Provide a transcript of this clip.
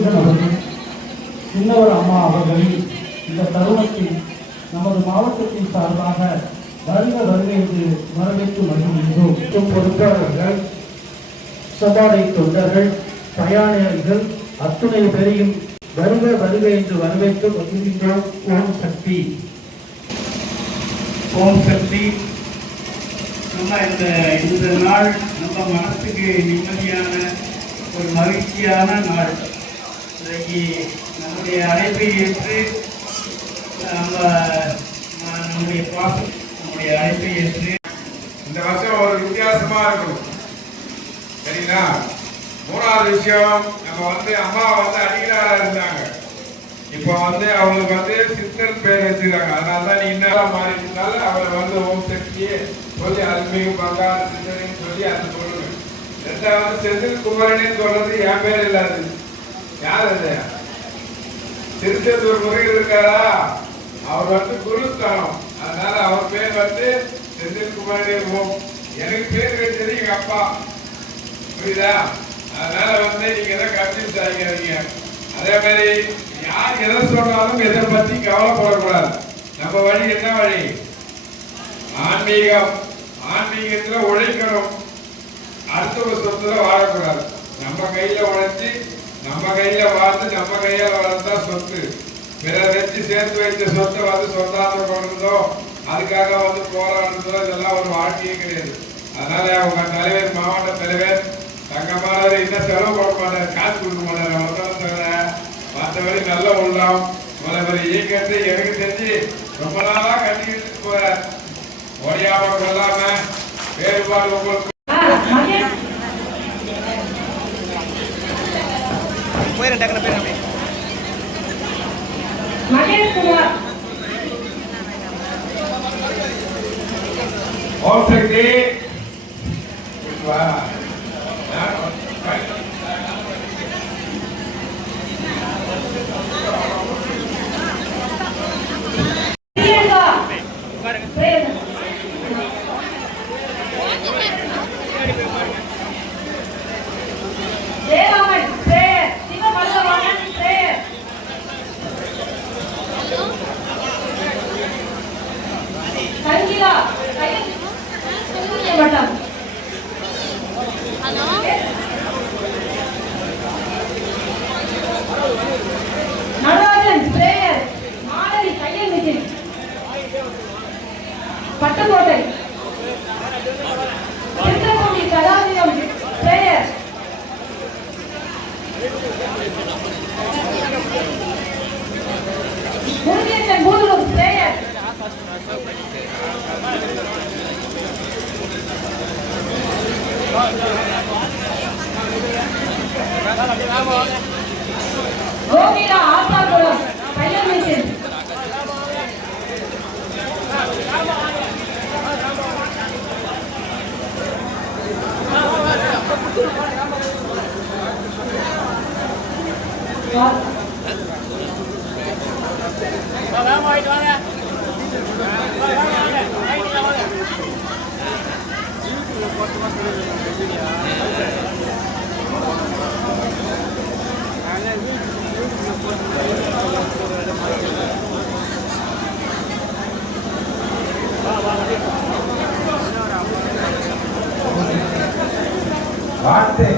முருகன் அவர்கள், சின்னவர் அம்மா அவர்களின் இந்த தருணத்தில் நமது மாவட்டத்தின் சார்பாக வருக வருகை என்று வரவேற்று மகிழ்கின்றோம். பொறுப்பாளர்கள், சபாடை தொண்டர்கள், பயணியர்கள் அத்துணை பேரையும் வருக வருக என்று வரவேற்று மகிழ்கின்றோம். ஓம் சக்தி, ஓம் சக்தி. நம்ம இந்த நாள் நம்ம மனசுக்கு நிம்மதியான ஒரு மகிழ்ச்சியான நாள். இன்றைக்கு நம்முடைய அழைப்பை ஏற்று நம்முடைய பாசம் நம்முடைய அழைப்பை ஏற்று இந்த வருஷம் ஒரு வித்தியாசமா இருக்கும். சரிங்களா? மூணாவது விஷயம், நம்ம அம்மா அடிகளாரா இருந்தாங்க. இப்போ அவங்களுக்கு சித்தர் பேர் வச்சுக்கிறாங்க. அதனாலதான் நீ இன்னும் மாறி இருந்தால அவரை ஓம் சக்தியே சொல்லி அருள்மிகு பங்காள சித்தரின்னு சொல்லி அது சொல்லுங்க. ரெண்டாவது செந்தில் குமரன் சொல்றது என் பேர் இல்லாது. யார் அது? திருச்செந்தூர் முருகன் இருக்காரா, அவர் குருஸ்தானம். அதனால அவர் பேர் செந்தில் குமரன் ஓம். எனக்கு பேர் வச்சது எங்க அப்பா. புரியுதா? அதனால நீங்க எதை கன்ஃபியூஸ் ஆகிக்கிறீங்க. அதே மாதிரி யார் எதை சொன்னாலும் எதை பத்தி கவலைப்படக்கூடாது. நம்ம வழி என்ன வழி? ஆன்மீகம். ஆன்மீகத்துல உழைக்கணும். அடுத்தவங்க சொத்துல வாழக்கூடாது. நம்ம கையில உழைச்சி நம்ம கையில வாழ்ந்து நம்ம கையால வளர்த்தா சொத்து. பிறர் வச்சு சேர்த்து வச்ச சொத்தை சொந்தாந்த கொண்டதோ அதுக்காக போராடுறதோ இதெல்லாம் ஒரு வாழ்க்கையே கிடையாது. அதனால அவங்க தலைவர், மாவட்ட தலைவர் தங்கமானவர் இன்னும் செலவு போட மாட்டார், காசு கொடுக்க மாட்டார். அவர்தான் தவிர மற்றபடி நல்ல உள்ளம் ஒரு இயக்கத்தை எனக்கு தெரிஞ்சு ரொம்ப நாளா கட்டிக்கிட்டு போறார். ஒடியாம கொள்ளாம வேறுபாடு உங்களுக்கு ஓம் சக்தி. பட்டுக்கோட்டை திருத்தக்குடி கலாதியம் பிரேயர் முருகேசன் பூதுலூர் பிரேயர் கோகிலா ஆசாகுளம் பையன் மிஷன் வார்த்தை